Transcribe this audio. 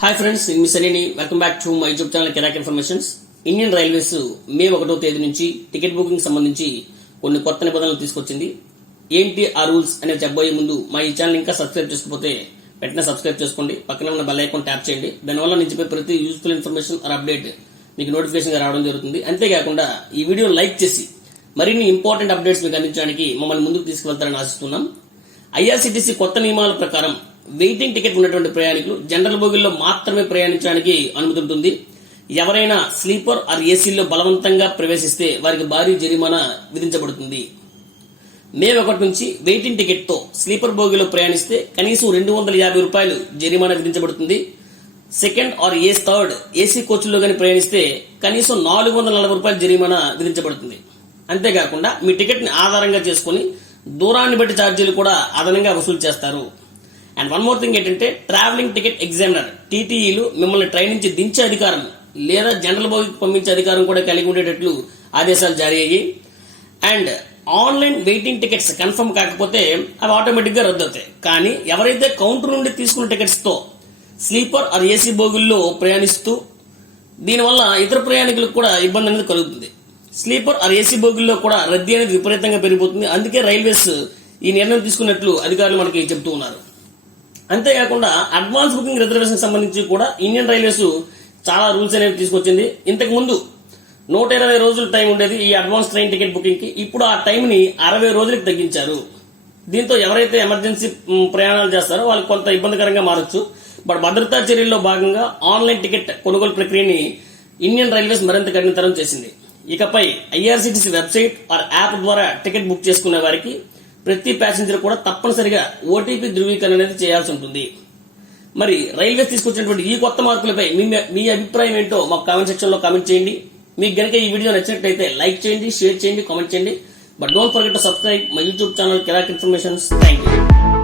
Hi friends మీ సరిని welcome back to my YouTube channel కెరాక్ informations Indian railways May ఒకటో తేదీ నుంచి టికెట్ బుకింగ్ సంబంధించి కొన్ని కొత్త నిబంధనలు తీసుకొచ్చింది. ఏంటి ఆ రూల్స్ అనేది చెప్పబోయే ముందు మా ఈ ఛానల్ ఇంకా సబ్స్క్రైబ్ చేసుకోకపోతే వెంటనే సబ్స్క్రైబ్ చేసుకోండి. పక్కన ఉన్న బెల్ ఐకాన్ ట్యాప్ చేయండి. దానివల్ల నుంచి ప్రతి యూస్ఫుల్ ఇన్ఫర్మేషన్ ఆర్ అప్డేట్ మీకు నోటిఫికేషన్గా రావడం జరుగుతుంది. అంతేకాకుండా ఈ వీడియో లైక్ చేసి మరిన్ని ఇంపార్టెంట్ అప్డేట్స్ మీకు అందించడానికి మమ్మల్ని ముందుకు తీసుకువెళ్తారని ఆశిస్తున్నాం. ఐఆర్సీటీసీ కొత్త నియమాల ప్రకారం వెయిటింగ్ టికెట్ ఉన్నటువంటి ప్రయాణికులు జనరల్ బోగిల్లో మాత్రమే ప్రయాణించడానికి అనుమతి ఉంటుంది. ఎవరైనా స్లీపర్ ఆర్ ఏసీలో బలవంతంగా ప్రవేశిస్తే వారికి భారీ జరిమానా విధించబడుతుంది. మే ఒకటి నుంచి వెయిటింగ్ టికెట్తో స్లీపర్ బోగిలో ప్రయాణిస్తే కనీసం రెండు వందల యాభై రూపాయలు జరిమానా విధించబడుతుంది. Second or a third AC కోచ్లో కానీ ప్రయాణిస్తే కనీసం నాలుగు వందల నలభై రూపాయలు జరిమానా విధించబడుతుంది. అంతేకాకుండా మీ టికెట్ని ఆధారంగా చేసుకుని దూరాన్ని బట్టి ఛార్జీలు కూడా అదనంగా వసూలు చేస్తారు. అండ్ వన్ మోర్ థింగ్ ఏంటంటే ట్రావెలింగ్ టికెట్ ఎగ్జామినర్ టీటీఈలు మిమ్మల్ని ట్రైన్ నుంచి దించే అధికారం లేదా జనరల్ బోగికి పంపించే అధికారం కూడా కలిగి ఉండేటట్లు ఆదేశాలు జారీ అయ్యాయి. And online waiting tickets confirm కాకపోతే అవి ఆటోమేటిక్గా రద్దు అవుతాయి కానీ ఎవరైతే కౌంటర్ నుండి తీసుకున్న టికెట్స్తో స్లీపర్ ఆర్ ఏసీ బోగుల్లో ప్రయాణిస్తూ దీనివల్ల ఇతర ప్రయాణికులకు కూడా ఇబ్బంది అనేది కలుగుతుంది. స్లీపర్ ఆర్ ఏసీ బోగుల్లో కూడా రద్దీ అనేది విపరీతంగా పెరిగిపోతుంది. అందుకే రైల్వేస్ ఈ నిర్ణయం తీసుకున్నట్లు అధికారులు మనకి చెబుతూ ఉన్నారు. అంతేకాకుండా అడ్వాన్స్ బుకింగ్ రిజర్వేషన్ సంబంధించి కూడా ఇండియన్ రైల్వేస్ చాలా రూల్స్ అనేవి తీసుకొచ్చింది. ఇంతకు ముందు నూట ఇరవై రోజుల టైం ఉండేది ఈ అడ్వాన్స్ ట్రైన్ టికెట్ బుకింగ్కి ఇప్పుడు ఆ టైం ని అరవై రోజులకు తగ్గించారు. దీంతో ఎవరైతే ఎమర్జెన్సీ ప్రయాణాలు చేస్తారో వాళ్ళకి కొంత ఇబ్బందికరంగా మారచ్చు. బట్ భద్రతా చర్యల్లో భాగంగా ఆన్లైన్ టికెట్ కొనుగోలు ప్రక్రియని ఇండియన్ రైల్వేస్ మరింత కఠినతరం చేసింది. ఇకపై ఐఆర్సీటీసీ వెబ్సైట్ ఆర్ యాప్ ద్వారా టికెట్ బుక్ చేసుకునే వారికి ప్రతి ప్యాసింజర్ కూడా తప్పనిసరిగా ఓటీపీ ధృవీకరణ అనేది చేయాల్సి ఉంటుంది. మరి రైల్వేస్ తీసుకొచ్చినటువంటి ఈ కొత్త మార్పులపై మీ మీ అభిప్రాయం ఏంటో మాకు కామెంట్ సెక్షన్లో కామెంట్ చేయండి. మీకు గనక ఈ వీడియో నచ్చినట్లయితే లైక్ చేయండి షేర్ చేయండి కామెంట్ చేయండి. But don't forget to subscribe my YouTube channel కెరాక్ informations. Thank you